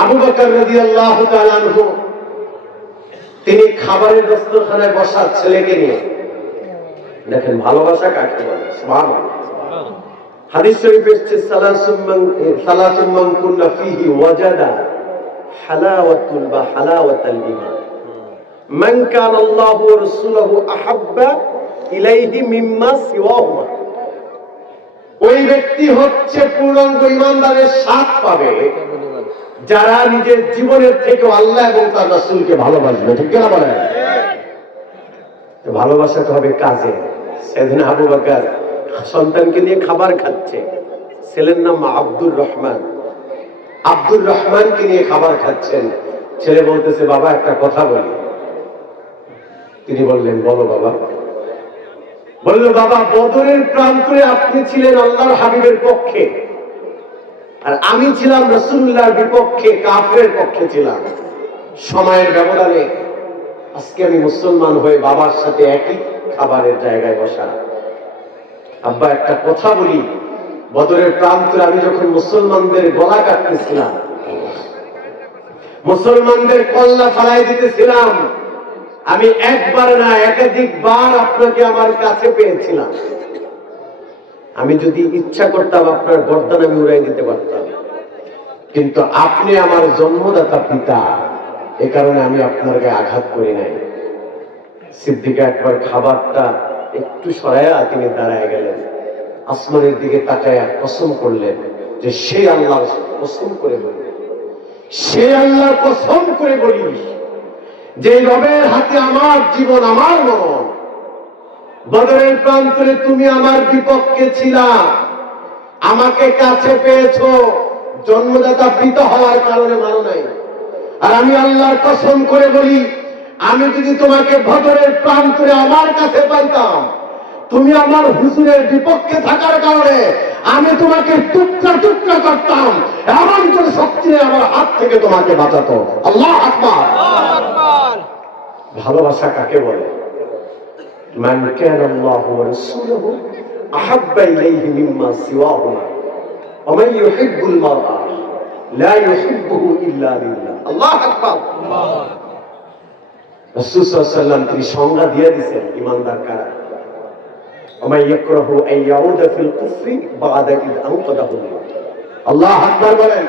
আবু বকর আনহু, তিনি খাবারের দস্তরখানায় বসা ছেলেকে নিয়ে, দেখেন ভালোবাসা কাকে বলে? আল্লাহু ওই ব্যক্তি হচ্ছে পূর্ণাঙ্গ ইমানদারের স্বাদ পাবে। যারা নিজের জীবনের থেকে আল্লাহ এবং তার রাসূলকে ভালোবাসবে, ঠিক না বলেন? ভালোবাসাতে হবে কাজে। সেদিন আবু বকর সন্তানকে নিয়ে খাবার খাচ্ছে। ছেলের নাম আব্দুর রহমান। আব্দুর রহমানকে নিয়ে খাবার খাচ্ছেন। ছেলে বলতেছে, বাবা, একটা কথা বলি। তিনি বললেন, বলো বাবা। বলল, বাবা, বদরের প্রান্তরে আপনি ছিলেন আল্লাহর হাবিবের পক্ষে। আর আমি ছিলাম রসুল্লাহর বিপক্ষে কাফের পক্ষে ছিলাম। সময়ের ব্যবধানে আজকে আমি মুসলমান হয়ে বাবার সাথে একই খাবারের জায়গায় বসা। আব্বা, একটা কথা বলি। বদরের প্রান্তরে আমি যখন মুসলমানদের গলা কাটতেছিলাম, মুসলমানদের কল্লা ফালাই দিতেছিলাম, আমি একবার না একাধিক বার আপনাকে আমার কাছে পেয়েছিলাম। আমি যদি ইচ্ছা করতাম আপনার গর্দান আমি উড়াই দিতে পারতাম। কিন্তু আপনি আমার জন্মদাতা পিতা, এ কারণে আমি আপনার গায়ে আঘাত করি নাই। সিদ্দিকা একবার খাবারটা একটু সরাইয়া তিনি দাঁড়ায় গেলেন। আসমানের দিকে তাকায়া কসম করলেন যে সে আল্লাহ কসম করে বলি। সে আল্লাহর কসম করে বলি যে রবের হাতে আমার জীবন আমার মরণ বদরের প্রান্তরে তুমি আমার বিপক্ষে ছিলা। আমাকে কাছে পেয়েছ। জন্মদাতা পিতা হওয়ার কারণে মানো নাই। আর আমি আল্লাহর কসম করে বলি আমি যদি তোমাকে বদরের প্রান্তরে আমার কাছে পাইতাম তুমি আমার হুজুরের বিপক্ষে থাকার কারণে আমি তোমাকে টুকরা টুকরা করতাম। এমন করে শক্তি আমার হাত থেকে তোমাকে বাঁচাতো। আল্লাহ আকবার। ভালোবাসা কাকে বলে? মান কানা আল্লাহু ওয়া রাসূলুহু আহাব্বা ইলাইহি মিম্মা সিওয়াহুমা ওয়া মান ইউহিব্বুল মারআ লা ইউহিব্বুহু ইল্লা লিল্লাহ আল্লাহু আকবার রাসূল সাল্লাল্লাহু আলাইহি ওয়াসাল্লাম তিনি সংজ্ঞা দিয়ে দিয়েছেন ঈমানদার কারা ওয়া মান ইয়াকরাহু আন ইয়াউদা ফিল কুফরি বা'দা ইদ আনকাদাহু আল্লাহ আকবার বলেন